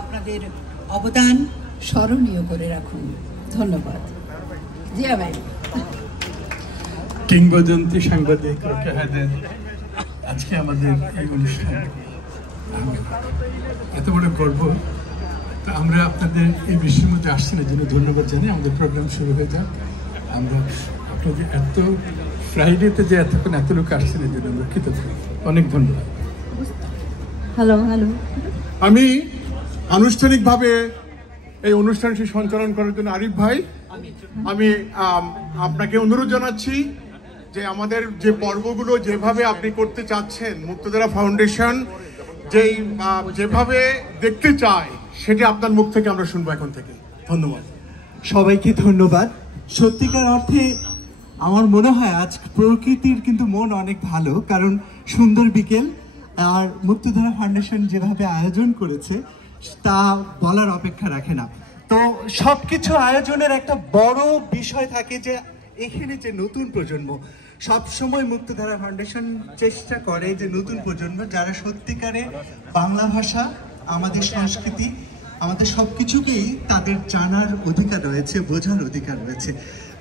আপনাদের অবদান স্মরণীয় করে রাখুন। ধন্যবাদ। জিয়া ভাই। কিংবদন্তি সাংবাদিক রোকেয়া হায়দার, আজকে আমাদের এই অনুষ্ঠান এত বড় গর্ব। তো আমরা আপনাদের এই বিশ্বের মধ্যে আসছেন এর জন্য ধন্যবাদ জানাই। আমাদের প্রোগ্রাম শুরু হয়ে যাক। আমরা আপনাদের এত ফ্রাইডেতে যে এতক্ষণ এত লোক আসছেন এর জন্য আমরা কৃতজ্ঞ। অনেক ধন্যবাদ। হ্যালো। আমি আনুষ্ঠানিকভাবে এই অনুষ্ঠানটি সঞ্চালন করার জন্য আরিফ ভাই, আমি আপনাকে অনুরোধ জানাচ্ছি যে আমাদের যে পর্বগুলো যেভাবে আপনি করতে চাচ্ছেন, মুক্তধারা ফাউন্ডেশন যেভাবে দেখতে চায় সেটি আপনার মুখ থেকে আমরা শুনবো এখন থেকে। ধন্যবাদ সবাইকে। ধন্যবাদ। সত্যিকার অর্থে আমার মনে হয় আজ প্রকৃতির কিন্তু মন অনেক ভালো, কারণ সুন্দর বিকেল আর মুক্তধারা ফাউন্ডেশন যেভাবে আয়োজন করেছে তা বলার অপেক্ষা রাখে না। তো সবকিছু আয়োজনের একটা বড় বিষয় থাকে যে এখানে যে নতুন প্রজন্ম, সবসময় মুক্তধারা ফাউন্ডেশন চেষ্টা করে যে নতুন প্রজন্ম যারা সত্যিকারে বাংলা ভাষা, আমাদের সংস্কৃতি, আমাদের সবকিছুকেই তাদের জানার অধিকার রয়েছে, বোঝার অধিকার রয়েছে।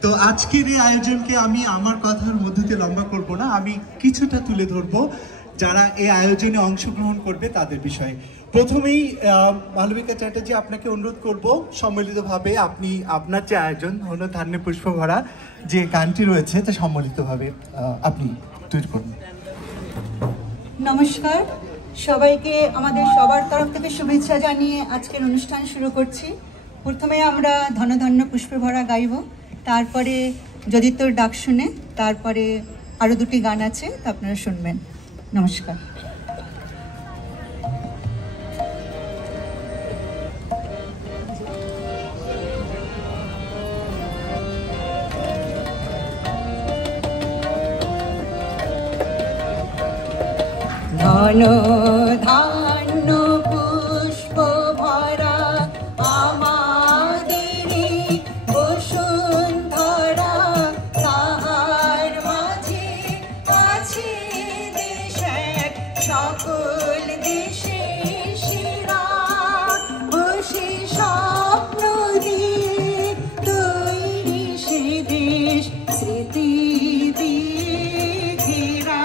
তো আজকের এই আয়োজনকে আমি আমার কথার মধ্যে দিয়ে লম্বা করব না, আমি কিছুটা তুলে ধরবো যারা এই আয়োজনে অংশগ্রহণ করবে তাদের বিষয়ে। প্রথমেই মালবিকা চ্যাটার্জি, আপনাকে অনুরোধ করব সম্মিলিতভাবে আপনি আপনার যে আয়োজন হলো ধান্যে পুষ্প ভরা যে গানটি রয়েছে তা সম্মিলিতভাবে আপনি টুইট করুন। নমস্কার সবাইকে, আমাদের সবার তরফ থেকে শুভেচ্ছা জানিয়ে আজকের অনুষ্ঠান শুরু করছি। প্রথমে আমরা ধন ধন্য পুষ্পে ভরা গাইব, তারপরে যদি তোর ডাক শুনে, তারপরে আরও দুটি গান আছে তা আপনারা শুনবেন। নমস্কার। ধন ধান্য পুষ্প ভরা আমাদেরই বসুন্ধরা, তাহার মাঝে আছে দেশ এক, সকল দেশে সেরা। বসে স্বপ্ন দিয়ে তৈরি সে দেশ, স্মৃতি দিয়ে ঘেরা।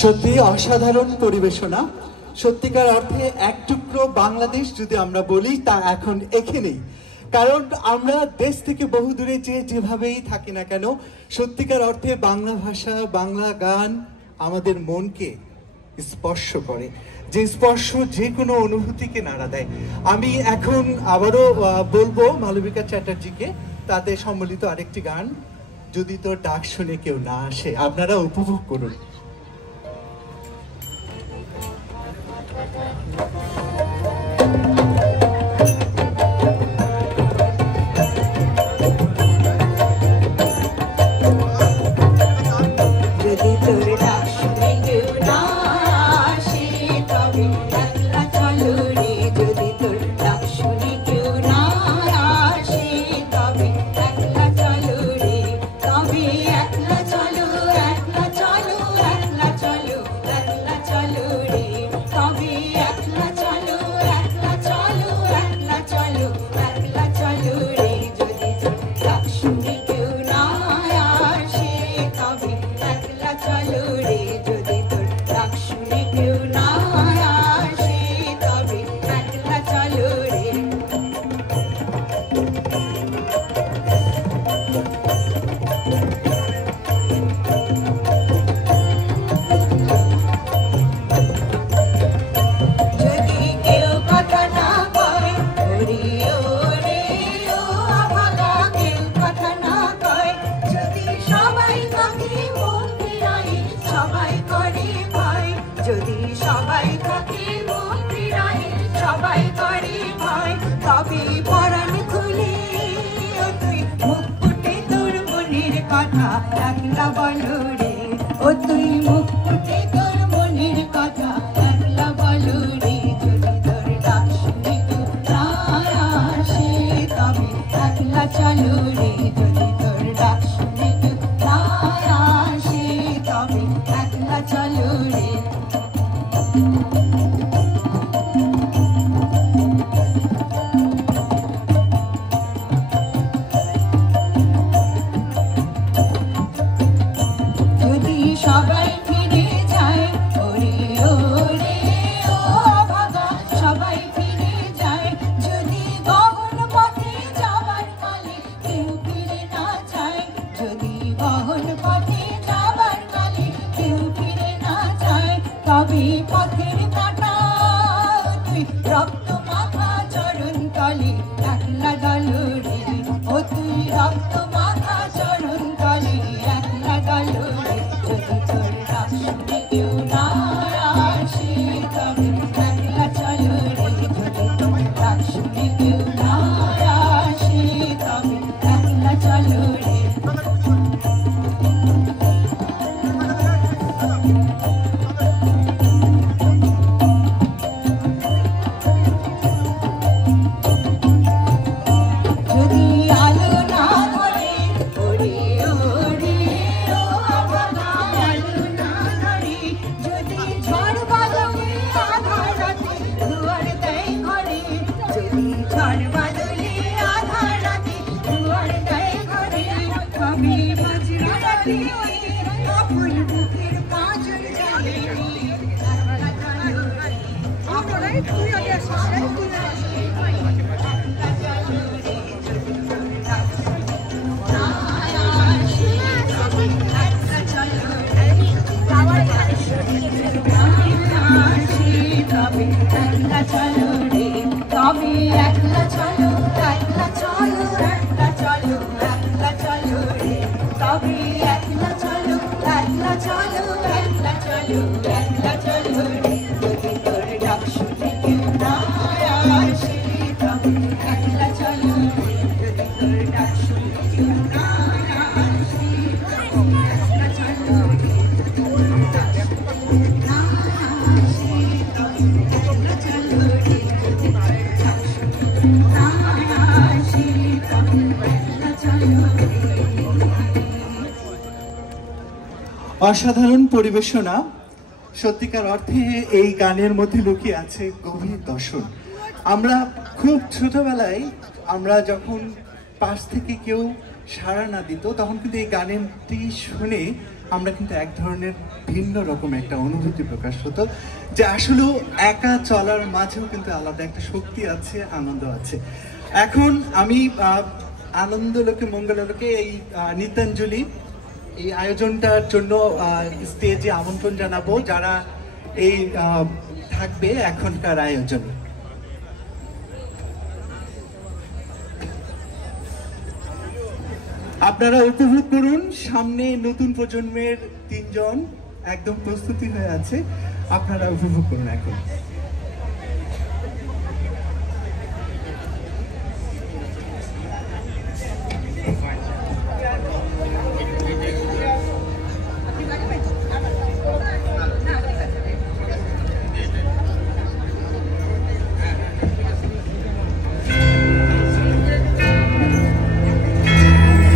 সত্যি অসাধারণ পরিবেশনা। সত্যিকার অর্থে এক টুকরো বাংলাদেশ যদি আমরা বলি তা এখন এখানেই, কারণ আমরা দেশ থেকে বহু দূরে যেভাবেই থাকি না কেন, সত্যিকার অর্থে বাংলা ভাষা, বাংলা গান আমাদের মনকে স্পর্শ করে, যে স্পর্শ যে কোনো অনুভূতিকে নাড়া দেয়। আমি এখন আবারও বলবো মালবিকা চ্যাটার্জিকে তাদের সম্মিলিত আরেকটি গান, যদি তোর ডাক শুনে কেউ না আসে, আপনারা উপভোগ করুন। একলা বলো রে, ও তুই মুখ ফুটে তোর মনের কথা একলা বলো রে, যদি তোর ডাক শুনে কেউ না আসে তবে একলা চলো রে, যদি তোর ডাক শুনে কেউ না আসে তবে একলা চলো রে। সবাই ফিরে যায় ওরে ওরে ও ভাগা, সবাই ফিরে যায় যদি গহন পথে যাবার কালে কেউ ফিরে না যায়, যদি গহন পথে যাবার কালে কেউ ফিরে না যায়, তবে পথের কাঁটা তুই রক্ত মাখা চরণ তলে একলা দলো রে, ও তুই রক্ত মাখা চরণ তলে একলা দলো রে, যদি তোর ডাক শুনে কেউ না আসে তবে একলা চলো রে, যদি তোর ডাক শুনে কেউ না আসে তবে একলা চলো রে। যদি আলো না ধরে ওরে ওরে ও ভাগা, আলো না ধরে যদি ঝড় বাদলে আধার রাতে দুয়ার দেয় ঘরে, যদি ঝড় বাদলে আধার রাতে দুয়ার দেয় ঘরে, তবে বজ্র রাতে আপন বুকের পাঁজর জ্বালে তবে একলা চলো রে, তবে একলা চলো, একলা চলো, একলা চলো, একলা চলো রে, তবে একলা চলো, একলা চলো, একলা চলো, একলা চলো রে, যদি তোর ডাক শুনে কেউ না আসে তবে একলা চলো রে, যদি তোর ডাক শুনে কেউ না আসে তবে একলা চলো রে, তোর ডাক শুনে না আসে তবে একলা চলো রে, যদি তোর ডাক শুনে না আসে তবে একলা চলো রে। অসাধারণ পরিবেশনা। সত্যিকার অর্থে এই গানের মধ্যে লুকিয়ে আছে গভীর দর্শন। আমরা খুব ছোটবেলায় আমরা যখন পাশ থেকে কেউ সাড়া না দিত তখন কিন্তু এই গানটি শুনে আমরা কিন্তু এক ধরনের ভিন্ন রকম একটা অনুভূতি প্রকাশ হতো, যে আসলে একা চলার মাঝেও কিন্তু আলাদা একটা শক্তি আছে, আনন্দ আছে। এখন আমি আনন্দলোকে মঙ্গললোকে এই নৃত্যাঞ্জলি এই আয়োজনটার জন্য স্টেজে আমন্ত্রণ জানাবো যারা এই থাকবে এখনকার আয়োজনে। আপনারা উপভোগ করুন, সামনে নতুন প্রজন্মের 3 জন একদম প্রস্তুতি হয়ে আছে, আপনারা উপভোগ করুন এখন।